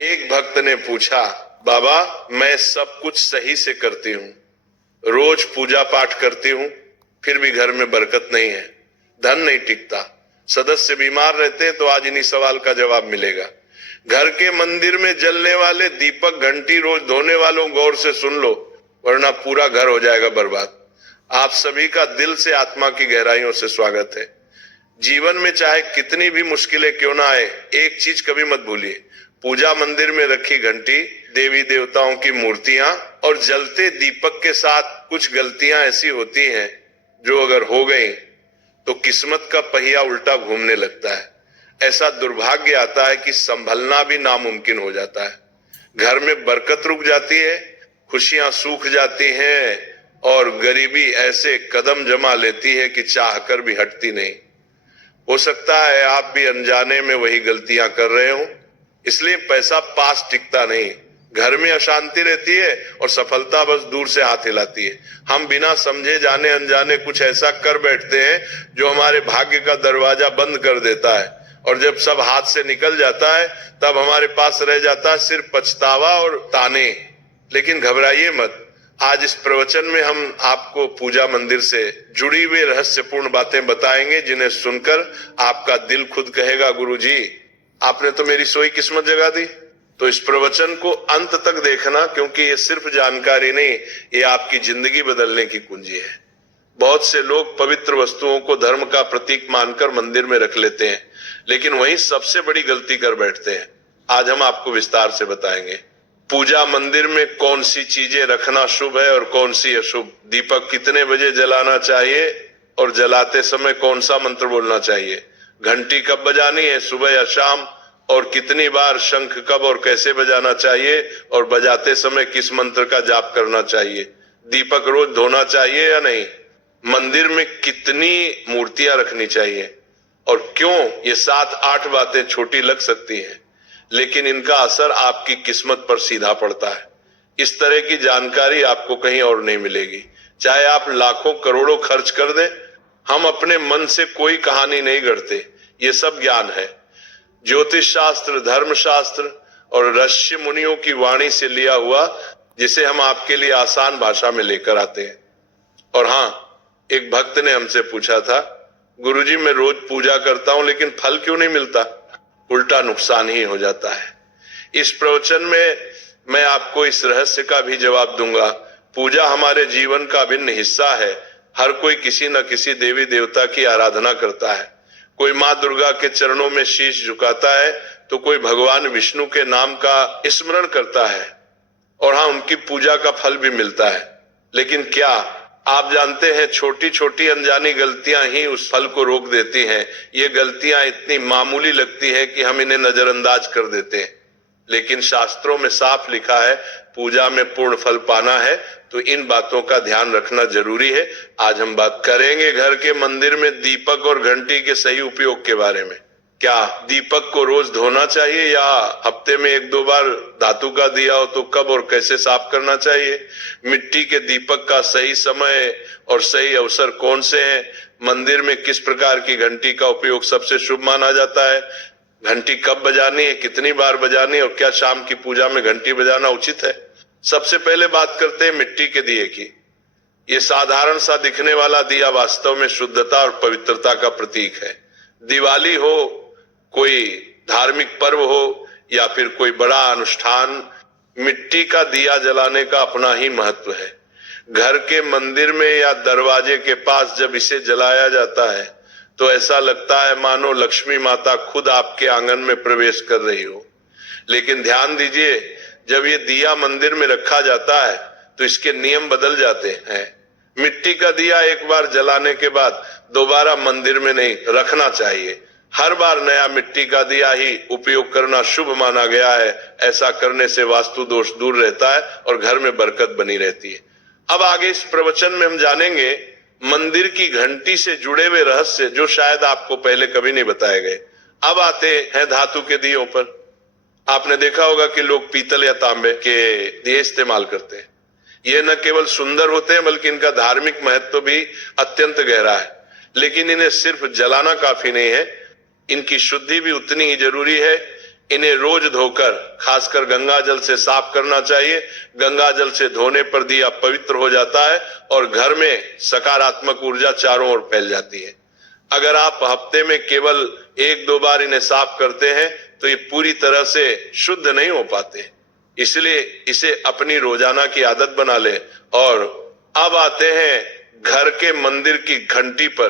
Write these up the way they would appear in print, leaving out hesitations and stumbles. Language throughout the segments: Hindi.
एक भक्त ने पूछा, बाबा मैं सब कुछ सही से करती हूँ, रोज पूजा पाठ करती हूँ, फिर भी घर में बरकत नहीं है, धन नहीं टिकता, सदस्य बीमार रहते हैं, तो आज इन्हीं सवाल का जवाब मिलेगा। घर के मंदिर में जलने वाले दीपक घंटी रोज धोने वालों गौर से सुन लो, वरना पूरा घर हो जाएगा बर्बाद। आप सभी का दिल से आत्मा की गहराइयों से स्वागत है। जीवन में चाहे कितनी भी मुश्किलें क्यों ना आए, एक चीज कभी मत भूलिए, पूजा मंदिर में रखी घंटी, देवी देवताओं की मूर्तियां और जलते दीपक के साथ कुछ गलतियां ऐसी होती हैं जो अगर हो गई तो किस्मत का पहिया उल्टा घूमने लगता है। ऐसा दुर्भाग्य आता है कि संभलना भी नामुमकिन हो जाता है। घर में बरकत रुक जाती है, खुशियां सूख जाती हैं और गरीबी ऐसे कदम जमा लेती है कि चाहकर भी हटती नहीं। हो सकता है आप भी अनजाने में वही गलतियां कर रहे हो, इसलिए पैसा पास टिकता नहीं, घर में अशांति रहती है और सफलता बस दूर से हाथ हिलाती है। हम बिना समझे जाने अनजाने कुछ ऐसा कर बैठते हैं जो हमारे भाग्य का दरवाजा बंद कर देता है, और जब सब हाथ से निकल जाता है तब हमारे पास रह जाता है सिर्फ पछतावा और ताने। लेकिन घबराइए मत, आज इस प्रवचन में हम आपको पूजा मंदिर से जुड़ी हुई रहस्यपूर्ण बातें बताएंगे, जिन्हें सुनकर आपका दिल खुद कहेगा, गुरुजी आपने तो मेरी सोई किस्मत जगा दी। तो इस प्रवचन को अंत तक देखना, क्योंकि ये सिर्फ जानकारी नहीं, ये आपकी जिंदगी बदलने की कुंजी है। बहुत से लोग पवित्र वस्तुओं को धर्म का प्रतीक मानकर मंदिर में रख लेते हैं, लेकिन वहीं सबसे बड़ी गलती कर बैठते हैं। आज हम आपको विस्तार से बताएंगे पूजा मंदिर में कौन सी चीजें रखना शुभ है और कौन सी अशुभ, दीपक कितने बजे जलाना चाहिए और जलाते समय कौन सा मंत्र बोलना चाहिए, घंटी कब बजानी है, सुबह या शाम, और कितनी बार, शंख कब और कैसे बजाना चाहिए, और बजाते समय किस मंत्र का जाप करना चाहिए, दीपक रोज धोना चाहिए या नहीं, मंदिर में कितनी मूर्तियां रखनी चाहिए और क्यों। ये 7-8 बातें छोटी लग सकती हैं, लेकिन इनका असर आपकी किस्मत पर सीधा पड़ता है। इस तरह की जानकारी आपको कहीं और नहीं मिलेगी, चाहे आप लाखों करोड़ों खर्च कर दें। हम अपने मन से कोई कहानी नहीं गढ़ते, ये सब ज्ञान है। ज्योतिष शास्त्र, धर्म शास्त्र और ऋषि मुनियों की वाणी से लिया हुआ, जिसे हम आपके लिए आसान भाषा में लेकर आते हैं। और हाँ, एक भक्त ने हमसे पूछा था, गुरुजी मैं रोज पूजा करता हूं लेकिन फल क्यों नहीं मिलता, उल्टा नुकसान ही हो जाता है। इस प्रवचन में मैं आपको इस रहस्य का भी जवाब दूंगा। पूजा हमारे जीवन का अभिन्न हिस्सा है। हर कोई किसी न किसी देवी देवता की आराधना करता है। कोई माँ दुर्गा के चरणों में शीश झुकाता है, तो कोई भगवान विष्णु के नाम का स्मरण करता है, और हाँ, उनकी पूजा का फल भी मिलता है। लेकिन क्या आप जानते हैं, छोटी छोटी अनजानी गलतियां ही उस फल को रोक देती हैं। ये गलतियां इतनी मामूली लगती हैं कि हम इन्हें नजरअंदाज कर देते हैं, लेकिन शास्त्रों में साफ लिखा है, पूजा में पूर्ण फल पाना है तो इन बातों का ध्यान रखना जरूरी है। आज हम बात करेंगे घर के मंदिर में दीपक और घंटी के सही उपयोग के बारे में। क्या दीपक को रोज धोना चाहिए या हफ्ते में 1-2 बार धातु का दिया हो तो कब और कैसे साफ करना चाहिए, मिट्टी के दीपक का सही समय और सही अवसर कौन से हैं, मंदिर में किस प्रकार की घंटी का उपयोग सबसे शुभ माना जाता है, घंटी कब बजानी है, कितनी बार बजानी है, और क्या शाम की पूजा में घंटी बजाना उचित है। सबसे पहले बात करते हैं मिट्टी के दिए की। ये साधारण सा दिखने वाला दिया वास्तव में शुद्धता और पवित्रता का प्रतीक है। दिवाली हो, कोई धार्मिक पर्व हो या फिर कोई बड़ा अनुष्ठान, मिट्टी का दिया जलाने का अपना ही महत्व है। घर के मंदिर में या दरवाजे के पास जब इसे जलाया जाता है तो ऐसा लगता है मानो लक्ष्मी माता खुद आपके आंगन में प्रवेश कर रही हो। लेकिन ध्यान दीजिए, जब ये दिया मंदिर में रखा जाता है तो इसके नियम बदल जाते हैं। मिट्टी का दिया एक बार जलाने के बाद दोबारा मंदिर में नहीं रखना चाहिए। हर बार नया मिट्टी का दिया ही उपयोग करना शुभ माना गया है। ऐसा करने से वास्तु दोष दूर रहता है और घर में बरकत बनी रहती है। अब आगे इस प्रवचन में हम जानेंगे मंदिर की घंटी से जुड़े हुए रहस्य, जो शायद आपको पहले कभी नहीं बताए गए। अब आते हैं धातु के दियों पर। आपने देखा होगा कि लोग पीतल या तांबे के दिए इस्तेमाल करते हैं। ये न केवल सुंदर होते हैं बल्कि इनका धार्मिक महत्व भी अत्यंत गहरा है। लेकिन इन्हें सिर्फ जलाना काफी नहीं है, इनकी शुद्धि भी उतनी ही जरूरी है, इन्हें रोज धोकर खासकर गंगा जल से साफ करना चाहिए। गंगा जल से धोने पर दिया पवित्र हो जाता है और घर में सकारात्मक ऊर्जा चारों ओर फैल जाती है। अगर आप हफ्ते में केवल 1-2 बार इन्हें साफ करते हैं तो ये पूरी तरह से शुद्ध नहीं हो पाते, इसलिए इसे अपनी रोजाना की आदत बना ले। और अब आते हैं घर के मंदिर की घंटी पर।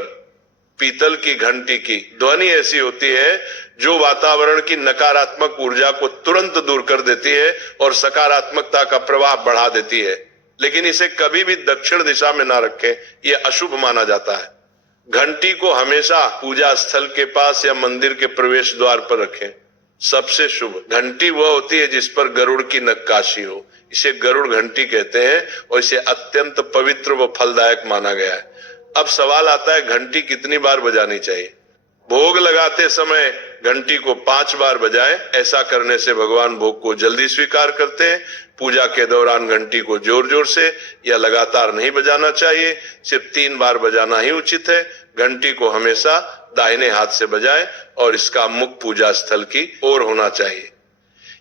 पीतल की घंटी की ध्वनि ऐसी होती है जो वातावरण की नकारात्मक ऊर्जा को तुरंत दूर कर देती है और सकारात्मकता का प्रवाह बढ़ा देती है। लेकिन इसे कभी भी दक्षिण दिशा में ना रखें, यह अशुभ माना जाता है। घंटी को हमेशा पूजा स्थल के पास या मंदिर के प्रवेश द्वार पर रखें। सबसे शुभ घंटी वह होती है जिस पर गरुड़ की नक्काशी हो, इसे गरुड़ घंटी कहते हैं और इसे अत्यंत पवित्र व फलदायक माना गया है। अब सवाल आता है, घंटी कितनी बार बजानी चाहिए? भोग लगाते समय घंटी को 5 बार बजाएं। ऐसा करने से भगवान भोग को जल्दी स्वीकार करते हैं। पूजा के दौरान घंटी को जोर जोर से या लगातार नहीं बजाना चाहिए, सिर्फ 3 बार बजाना ही उचित है। घंटी को हमेशा दाहिने हाथ से बजाएं और इसका मुख पूजा स्थल की ओर होना चाहिए।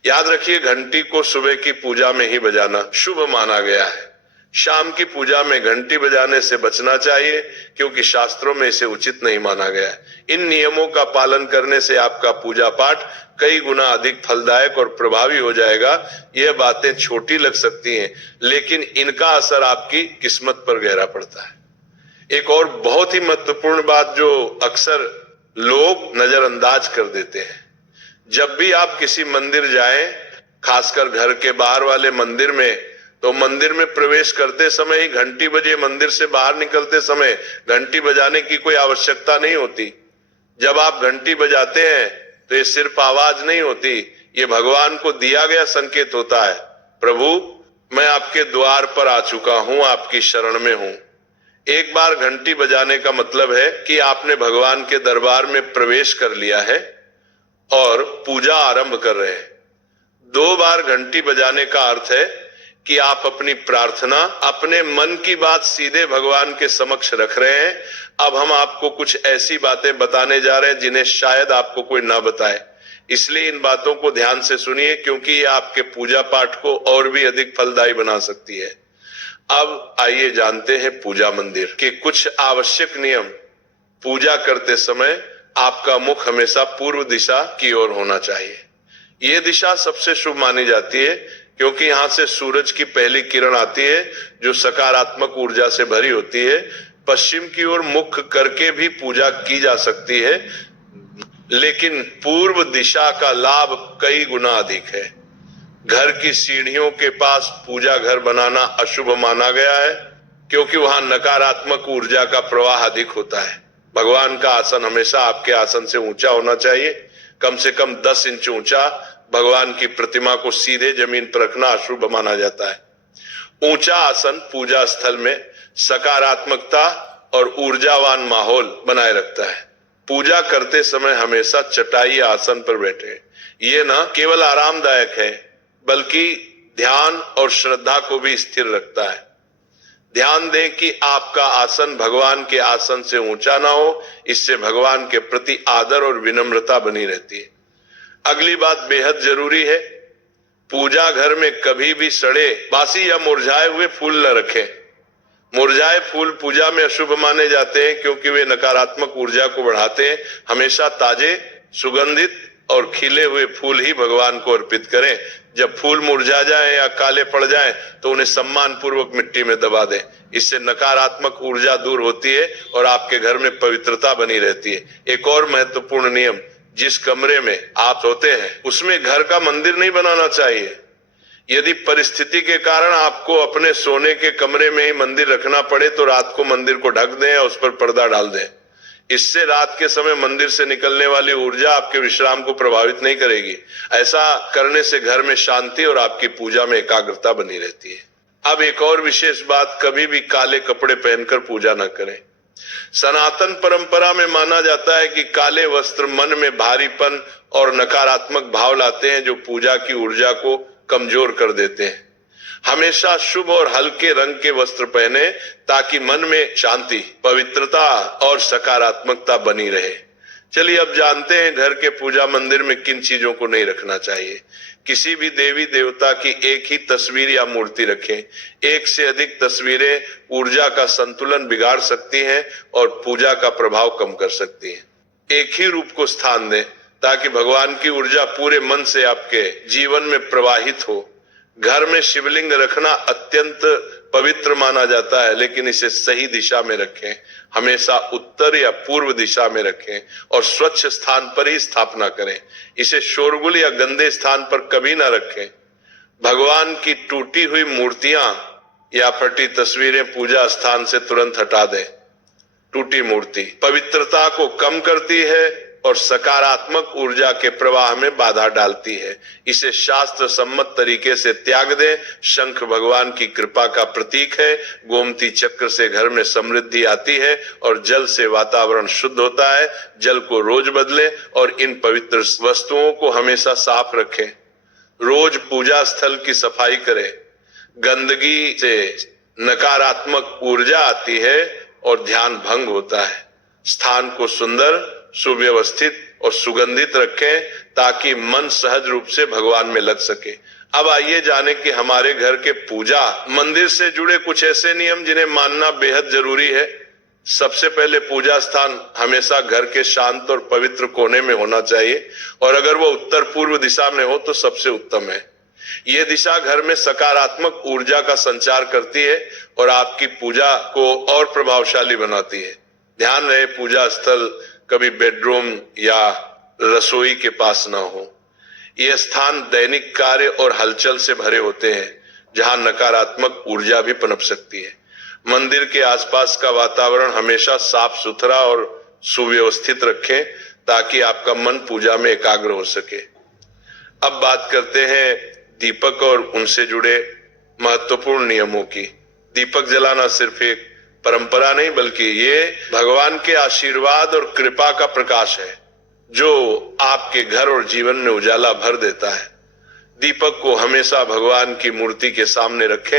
याद रखिए, घंटी को सुबह की पूजा में ही बजाना शुभ माना गया है। शाम की पूजा में घंटी बजाने से बचना चाहिए क्योंकि शास्त्रों में इसे उचित नहीं माना गया है। इन नियमों का पालन करने से आपका पूजा पाठ कई गुना अधिक फलदायक और प्रभावी हो जाएगा। यह बातें छोटी लग सकती हैं, लेकिन इनका असर आपकी किस्मत पर गहरा पड़ता है। एक और बहुत ही महत्वपूर्ण बात जो अक्सर लोग नजरअंदाज कर देते हैं, जब भी आप किसी मंदिर जाएं, खासकर घर के बाहर वाले मंदिर में, तो मंदिर में प्रवेश करते समय ही घंटी बजे, मंदिर से बाहर निकलते समय घंटी बजाने की कोई आवश्यकता नहीं होती। जब आप घंटी बजाते हैं तो ये सिर्फ आवाज नहीं होती, ये भगवान को दिया गया संकेत होता है, प्रभु मैं आपके द्वार पर आ चुका हूं, आपकी शरण में हूं। एक बार घंटी बजाने का मतलब है कि आपने भगवान के दरबार में प्रवेश कर लिया है और पूजा आरंभ कर रहे हैं। 2 बार घंटी बजाने का अर्थ है कि आप अपनी प्रार्थना, अपने मन की बात सीधे भगवान के समक्ष रख रहे हैं। अब हम आपको कुछ ऐसी बातें बताने जा रहे हैं जिन्हें शायद आपको कोई ना बताए, इसलिए इन बातों को ध्यान से सुनिए क्योंकि ये आपके पूजा पाठ को और भी अधिक फलदायी बना सकती है। अब आइए जानते हैं पूजा मंदिर के कुछ आवश्यक नियम। पूजा करते समय आपका मुख हमेशा पूर्व दिशा की ओर होना चाहिए। ये दिशा सबसे शुभ मानी जाती है क्योंकि यहां से सूरज की पहली किरण आती है जो सकारात्मक ऊर्जा से भरी होती है। पश्चिम की ओर मुख करके भी पूजा की जा सकती है, लेकिन पूर्व दिशा का लाभ कई गुना अधिक है। घर की सीढ़ियों के पास पूजा घर बनाना अशुभ माना गया है क्योंकि वहां नकारात्मक ऊर्जा का प्रवाह अधिक होता है। भगवान का आसन हमेशा आपके आसन से ऊंचा होना चाहिए, कम से कम 10 इंच ऊंचा। भगवान की प्रतिमा को सीधे जमीन पर रखना अशुभ माना जाता है। ऊंचा आसन पूजा स्थल में सकारात्मकता और ऊर्जावान माहौल बनाए रखता है। पूजा करते समय हमेशा चटाई या आसन पर बैठे। ये न केवल आरामदायक है बल्कि ध्यान और श्रद्धा को भी स्थिर रखता है। ध्यान दें कि आपका आसन भगवान के आसन से ऊंचा ना हो, इससे भगवान के प्रति आदर और विनम्रता बनी रहती है। अगली बात बेहद जरूरी है, पूजा घर में कभी भी सड़े, बासी या मुरझाए हुए फूल न रखें। मुरझाए फूल पूजा में अशुभ माने जाते हैं क्योंकि वे नकारात्मक ऊर्जा को बढ़ाते हैं। हमेशा ताजे, सुगंधित और खिले हुए फूल ही भगवान को अर्पित करें। जब फूल मुरझा जाएं या काले पड़ जाएं तो उन्हें सम्मान पूर्वक मिट्टी में दबा दें। इससे नकारात्मक ऊर्जा दूर होती है और आपके घर में पवित्रता बनी रहती है। एक और महत्वपूर्ण नियम, जिस कमरे में आप सोते हैं उसमें घर का मंदिर नहीं बनाना चाहिए। यदि परिस्थिति के कारण आपको अपने सोने के कमरे में ही मंदिर रखना पड़े तो रात को मंदिर को ढक दें या उस पर पर्दा डाल दें। इससे रात के समय मंदिर से निकलने वाली ऊर्जा आपके विश्राम को प्रभावित नहीं करेगी। ऐसा करने से घर में शांति और आपकी पूजा में एकाग्रता बनी रहती है। अब एक और विशेष बात, कभी भी काले कपड़े पहनकर पूजा न करें। सनातन परंपरा में माना जाता है कि काले वस्त्र मन में भारीपन और नकारात्मक भाव लाते हैं जो पूजा की ऊर्जा को कमजोर कर देते हैं। हमेशा शुभ और हल्के रंग के वस्त्र पहने ताकि मन में शांति, पवित्रता और सकारात्मकता बनी रहे। चलिए अब जानते हैं घर के पूजा मंदिर में किन चीजों को नहीं रखना चाहिए। किसी भी देवी देवता की एक ही तस्वीर या मूर्ति रखें। एक से अधिक तस्वीरें ऊर्जा का संतुलन बिगाड़ सकती हैं और पूजा का प्रभाव कम कर सकती हैं। एक ही रूप को स्थान दें ताकि भगवान की ऊर्जा पूरे मन से आपके जीवन में प्रवाहित हो। घर में शिवलिंग रखना अत्यंत पवित्र माना जाता है, लेकिन इसे सही दिशा में रखें। हमेशा उत्तर या पूर्व दिशा में रखें और स्वच्छ स्थान पर ही स्थापना करें। इसे शोरगुल या गंदे स्थान पर कभी ना रखें। भगवान की टूटी हुई मूर्तियां या फटी तस्वीरें पूजा स्थान से तुरंत हटा दें। टूटी मूर्ति पवित्रता को कम करती है और सकारात्मक ऊर्जा के प्रवाह में बाधा डालती है। इसे शास्त्र सम्मत तरीके से त्याग दें। शंख भगवान की कृपा का प्रतीक है। गोमती चक्र से घर में समृद्धि आती है और जल से वातावरण शुद्ध होता है। जल को रोज बदलें और इन पवित्र वस्तुओं को हमेशा साफ रखें। रोज पूजा स्थल की सफाई करें। गंदगी से नकारात्मक ऊर्जा आती है और ध्यान भंग होता है। स्थान को सुंदर, सुव्यवस्थित और सुगंधित रखें ताकि मन सहज रूप से भगवान में लग सके। अब आइए जाने कि हमारे घर के पूजा मंदिर से जुड़े कुछ ऐसे नियम जिन्हें मानना बेहद जरूरी है। सबसे पहले पूजा स्थान हमेशा घर के शांत और पवित्र कोने में होना चाहिए और अगर वो उत्तर पूर्व दिशा में हो तो सबसे उत्तम है। ये दिशा घर में सकारात्मक ऊर्जा का संचार करती है और आपकी पूजा को और प्रभावशाली बनाती है। ध्यान रहे पूजा स्थल कभी बेडरूम या रसोई के पास ना हो। यह स्थान दैनिक कार्य और हलचल से भरे होते हैं जहां नकारात्मक ऊर्जा भी पनप सकती है। मंदिर के आसपास का वातावरण हमेशा साफ सुथरा और सुव्यवस्थित रखें ताकि आपका मन पूजा में एकाग्र हो सके। अब बात करते हैं दीपक और उनसे जुड़े महत्वपूर्ण नियमों की। दीपक जलाना सिर्फ एक परंपरा नहीं बल्कि ये भगवान के आशीर्वाद और कृपा का प्रकाश है जो आपके घर और जीवन में उजाला भर देता है। दीपक को हमेशा भगवान की मूर्ति के सामने रखें